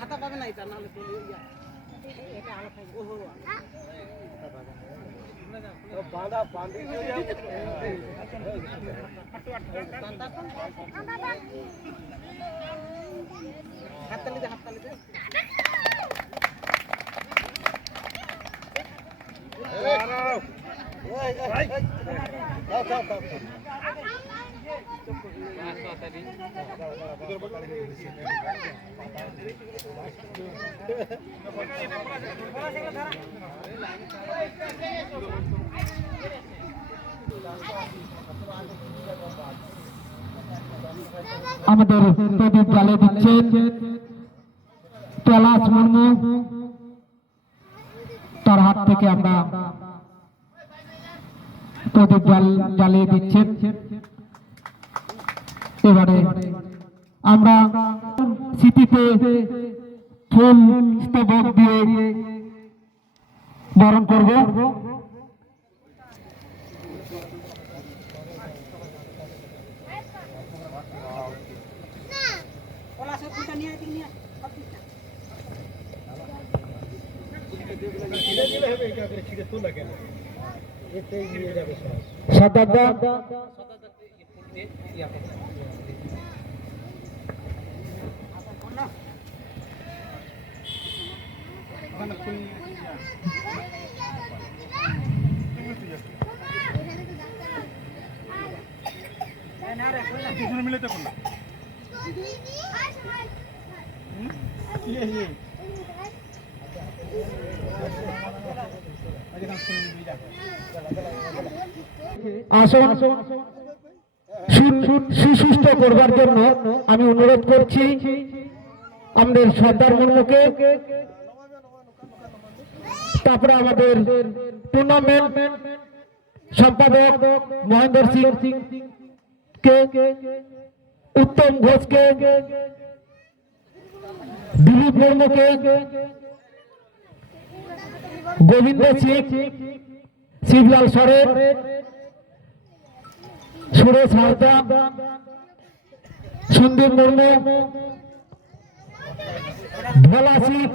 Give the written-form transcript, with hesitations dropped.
হাতা পাবে না এটা নাহলে বাঁধা বাঁধি হাততালিতে হাততালিতে আমাদের প্রদীপ জ্বালে দিচ্ছেন পলাশ মুর্মু, তার হাত থেকে আমরা প্রদীপ জ্বালিয়ে দিচ্ছেন। এবারে আমরা স্মৃতিতে ফুল স্তবক দিয়ে বরণ করব। মিলেতে করলাম আসন সুসুস্থ করবার জন্য আমি অনুরোধ করছি আমাদের সর্দার মুর্মুকে, তারপরে আমাদের টুর্নামেন্ট সম্পাদক মহেন্দ্র সিং কে, উত্তম ঘোষকে, দিলীপ মুর্মুকে, গোবিন্দ সিং, শিবলাল সরেন, সুরেশ হাজদা, সন্দীপ মুর্মু, ভোলা সিং,